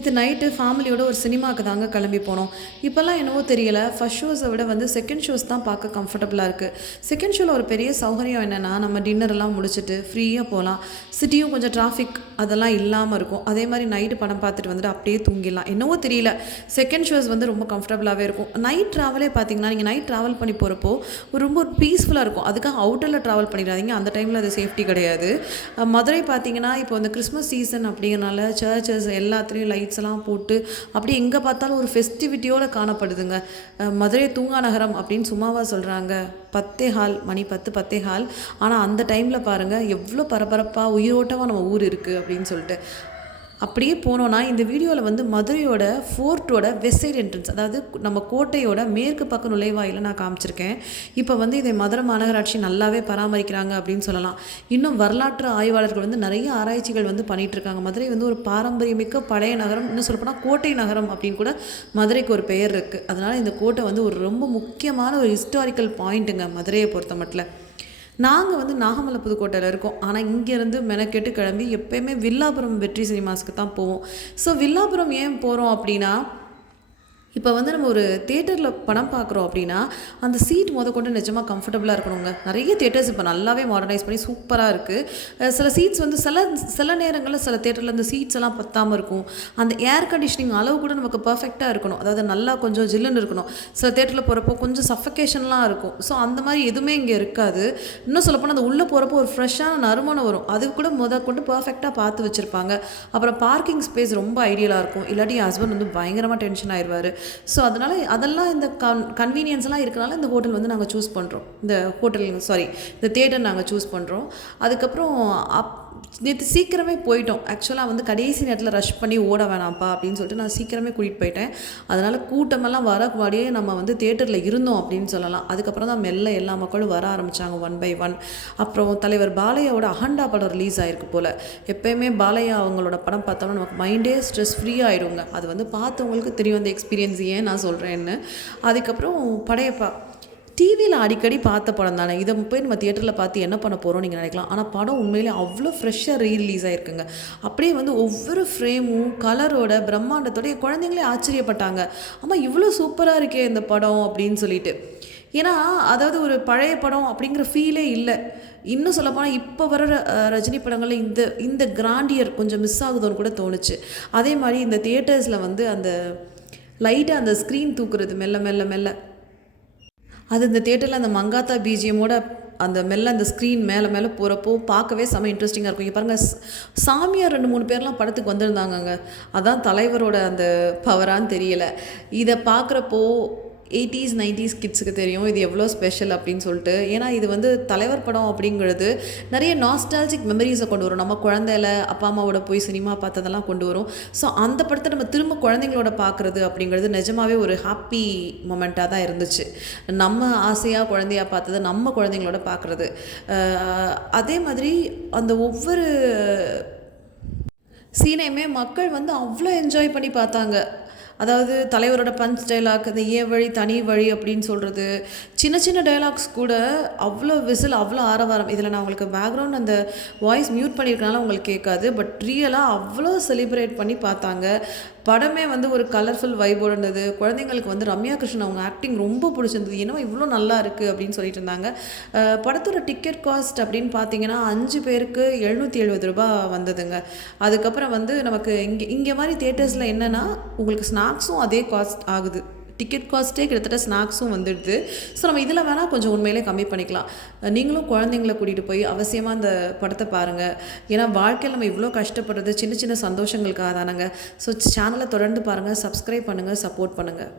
இது நைட்டு ஃபேமிலியோட ஒரு சினிமாவுக்கு தாங்க கிளம்பி போனோம். இப்போல்லாம் என்னவோ தெரியல, ஃபர்ஸ்ட் ஷோஸை விட வந்து செகண்ட் ஷோஸ் தான் பார்க்க கம்ஃபர்டபுளாக இருக்குது. செகண்ட் ஷோவில் ஒரு பெரிய சௌகரியம் என்னென்னா, நம்ம டின்னரெல்லாம் முடிச்சுட்டு ஃப்ரீயாக போகலாம். சிட்டியும் கொஞ்சம் டிராஃபிக் அதெல்லாம் இல்லாமல் இருக்கும். அதே மாதிரி நைட்டு படம் பார்த்துட்டு வந்துட்டு அப்படியே தூங்கிடலாம். என்னவோ தெரியல, செகண்ட் ஷோஸ் வந்து ரொம்ப கம்ஃபர்டபுளாகவே இருக்கும். நைட் ட்ராவலே பார்த்தீங்கன்னா, நீங்கள் நைட் ட்ராவல் பண்ணி போகிறப்போ ரொம்ப பீஸ்ஃபுல்லாக இருக்கும். அதுக்காக அவுட்டரில் ட்ராவல் பண்ணிடாதீங்க, அந்த டைமில் அது சேஃப்டி கிடையாது. மதுரை பார்த்தீங்கன்னா, இப்போ இந்த கிறிஸ்மஸ் சீசன் அப்படிங்கிறனால சர்ச்சஸ் எல்லாத்துலேயும் லைட்ஸ் எல்லாம் போட்டு அப்படி எங்கே பார்த்தாலும் ஒரு ஃபெஸ்டிவிட்டியோடு காணப்படுதுங்க. மதுரை தூங்கா நகரம் அப்படின்னு சும்மாவா சொல்கிறாங்க. 10:15 மணி 10:10 ஆனால் அந்த டைமில் பாருங்கள் எவ்வளோ பரபரப்பாக உயிரோட்டமாக நம்ம ஊர் இருக்குது அப்படின்னு சொல்லிட்டு. அப்படியே போனோன்னா இந்த வீடியோவில் வந்து மதுரையோட ஃபோர்ட்டோட வெஸ்ட் சைடு என்ட்ரன்ஸ், அதாவது நம்ம கோட்டையோட மேற்கு பக்க நுழைவாயில நான் காமிச்சிருக்கேன். இப்போ வந்து இதை மதுரை மாநகராட்சி நல்லாவே பராமரிக்கிறாங்க அப்படின்னு சொல்லலாம். இன்னும் வரலாற்று ஆய்வாளர்கள் வந்து நிறைய ஆராய்ச்சிகள் வந்து பண்ணிகிட்ருக்காங்க. மதுரை வந்து ஒரு பாரம்பரியமிக்க பழைய நகரம், இன்னும் சொல்லப்போனால் கோட்டை நகரம் அப்படின்னு கூட மதுரைக்கு ஒரு பெயர் இருக்குது. அதனால் இந்த கோட்டை வந்து ஒரு ரொம்ப முக்கியமான ஒரு ஹிஸ்டாரிக்கல் பாயிண்ட்டுங்க மதுரையை பொறுத்த மட்டும். நாங்கள் வந்து நாகமலை புதுக்கோட்டையில் இருக்கோம். ஆனால் இங்கேருந்து மெனக்கெட்டு கிளம்பி எப்போயுமே வில்லாபுரம் வெற்றி சினிமாஸ்க்கு தான் போவோம். ஸோ வில்லாபுரம் ஏன் போகிறோம் அப்படின்னா, இப்போ வந்து நம்ம ஒரு தியேட்டரில் படம் பார்க்குறோம் அப்படின்னா அந்த சீட் கொண்டு நிஜமாக கம்ஃபர்டபுளாக இருக்கணுங்க. நிறைய தியேட்டர்ஸ் இப்போ நல்லாவே மாடர்னைஸ் பண்ணி சூப்பராக இருக்குது. சில சீட்ஸ் வந்து சில நேரங்களில் சில தியேட்டரில் அந்த சீட்ஸ் எல்லாம் பத்தாமல் இருக்கும். அந்த ஏர் கண்டிஷனிங் அளவு கூட நமக்கு பர்ஃபெக்டாக இருக்கணும். அதாவது நல்லா கொஞ்சம் ஜில்லுன்னு இருக்கணும். சில தியேட்டரில் போகிறப்போ கொஞ்சம் சஃபகேஷன்லாம் இருக்கும். ஸோ அந்த மாதிரி எதுவுமே இங்கே இருக்காது. இன்னும் சொல்லப்போனால் அந்த உள்ளே போகிறப்போ ஒரு ஃப்ரெஷ்ஷான நறுமணம் வரும். அது கூட கொண்டு பர்ஃபெக்டாக பார்த்து வச்சுருப்பாங்க. அப்புறம் பார்க்கிங் ஸ்பேஸ் ரொம்ப ஐடியலாக இருக்கும். இல்லாட்டி என் ஹஸ்பண்ட் வந்து பயங்கரமாக டென்ஷன் ஆயிடுவார். ஸோ அதனால் அதெல்லாம் இந்த கன்வீனியன்ஸ்லாம் இருக்கனால இந்த ஹோட்டல் வந்து நாங்கள் சூஸ் பண்ணுறோம். இந்த தியேட்டர் நாங்கள் சூஸ் பண்ணுறோம். அதுக்கப்புறம் நேற்று சீக்கிரமே போயிட்டோம். ஆக்சுவலாக வந்து கடைசி நேரத்தில் ரஷ் பண்ணி ஓட வேணாம்ப்பா அப்படின்னு சொல்லிட்டு நான் சீக்கிரமே கூட்டிகிட்டு போயிட்டேன். அதனால் கூட்டமெல்லாம் வரக்குவாடியே நம்ம வந்து தியேட்டரில் இருந்தோம் அப்படின்னு சொல்லலாம். அதுக்கப்புறம் தான் மெல்ல எல்லா மக்களும் வர ஆரம்பித்தாங்க ஒன் பை ஒன். அப்புறம் தலைவர் பாலையாவோட அகண்டா படம் ரிலீஸ் ஆகிருக்கு போல். எப்போயுமே பாலையா அவங்களோட படம் பார்த்தோம்னா நமக்கு மைண்டே ஸ்ட்ரெஸ் ஃப்ரீயாக ஆகிடுங்க. அது வந்து பார்த்தவங்களுக்கு தெரியும் அந்த எக்ஸ்பீரியன்ஸ் ஏன் நான் சொல்கிறேன்னு. அதுக்கப்புறம் படையப்பா டிவியில் அடிக்கடி பார்த்த படம் தானே, இதை போய் நம்ம தியேட்டரில் பார்த்து என்ன பண்ண போகிறோம் நீங்கள் நினைக்கலாம். ஆனால் படம் உண்மையிலே அவ்வளோ ஃப்ரெஷ்ஷாக ரீரிலீஸ் ஆகிருக்குங்க. அப்படியே வந்து ஒவ்வொரு ஃப்ரேமும் கலரோட பிரம்மாண்டத்தோட குழந்தைங்களே ஆச்சரியப்பட்டாங்க. ஆமாம் இவ்வளோ சூப்பராக இருக்கே இந்த படம் அப்படின்னு சொல்லிட்டு. ஏன்னா அதாவது ஒரு பழைய படம் அப்படிங்கிற ஃபீலே இல்லை. இன்னும் சொல்லப்போனால் இப்போ வர ரஜினி படங்களில் இந்த கிராண்டியர் கொஞ்சம் மிஸ் ஆகுதோன்னு கூட தோணுச்சு. அதே மாதிரி இந்த தியேட்டர்ஸில் வந்து அந்த லைட்டாக அந்த ஸ்க்ரீன் தூக்குறது மெல்ல மெல்ல மெல்ல அது இந்த தியேட்டரில் அந்த மங்காத்தா பிஜிஎம்மோட அந்த மெல்ல அந்த ஸ்க்ரீன் மேலே போகிறப்போ பார்க்கவே செம்ம இன்ட்ரெஸ்டிங்காக இருக்கும். இங்கே பாருங்கள், சாமியார் 2-3 பேர்லாம் படத்துக்கு வந்திருந்தாங்கங்க. அதான் தலைவரோட அந்த பவரான்னு தெரியலை. இதை பார்க்குறப்போ 80s 90s கிட்ஸுக்கு தெரியும் இது எவ்வளோ ஸ்பெஷல் அப்படின்னு சொல்லிட்டு. ஏன்னா இது வந்து தலைவர் படம் அப்படிங்கிறது நிறைய நாஸ்டாலஜிக் மெமரிஸை கொண்டு வரும். நம்ம குழந்தையில அப்பா அம்மாவோட போய் சினிமா பார்த்ததெல்லாம் கொண்டு வரும். ஸோ அந்த படத்தை நம்ம திரும்ப குழந்தைங்களோட பார்க்குறது அப்படிங்கிறது நிஜமாவே ஒரு ஹாப்பி மொமெண்ட்டாக தான் இருந்துச்சு. நம்ம ஆசையாக குழந்தையாக பார்த்தது நம்ம குழந்தைங்களோட பார்க்குறது. அதே மாதிரி அந்த ஒவ்வொரு சீனையுமே மக்கள் வந்து அவ்வளோ என்ஜாய் பண்ணி பார்த்தாங்க. அதாவது தலைவரோட பஞ்ச் டைலாக், அந்த ஏ வழி தனி வழி அப்படின்னு சொல்கிறது, சின்ன சின்ன டைலாக்ஸ் கூட அவ்வளோ விசில், அவ்வளோ ஆரவாரம். இதில் நான் உங்களுக்கு பேக்ரவுண்ட் அந்த வாய்ஸ் மியூட் பண்ணியிருக்கனால உங்களுக்கு கேட்காது. பட் ரியலாக அவ்வளோ செலிப்ரேட் பண்ணி பார்த்தாங்க. படமே வந்து ஒரு கலர்ஃபுல் வைபோடு இருந்தது. குழந்தைங்களுக்கு வந்து ரம்யா கிருஷ்ணன் அவங்க ஆக்டிங் ரொம்ப பிடிச்சிருந்தது. ஏன்னா இவ்வளோ நல்லா இருக்குது அப்படின்னு சொல்லிட்டு இருந்தாங்க. படத்தோட டிக்கெட் காஸ்ட் அப்படின்னு பார்த்தீங்கன்னா 5 பேருக்கு 770 ரூபா வந்ததுங்க. அதுக்கப்புறம் வந்து நமக்கு இங்கே மாதிரி தியேட்டர்ஸில் என்னென்னா உங்களுக்கு ஸ்நாக்ஸும் அதே காஸ்ட் ஆகுது. டிக்கெட் காஸ்ட்டே கிட்டத்தட்ட ஸ்நாக்ஸும் வந்துடுது. ஸோ நம்ம இதில் வேணால் கொஞ்சம் உண்மையிலே கம்மி பண்ணிக்கலாம். நீங்களும் குழந்தைங்கள கூட்டிகிட்டு போய் அவசியமாக அந்த படத்தை பாருங்கள். ஏன்னா வாழ்க்கையில் நம்ம இவ்வளோ கஷ்டப்படுறது சின்ன சின்ன சந்தோஷங்களுக்காக தானங்க. ஸோ சேனலை தொடர்ந்து பாருங்கள், சப்ஸ்கிரைப் பண்ணுங்கள், சப்போர்ட் பண்ணுங்கள்.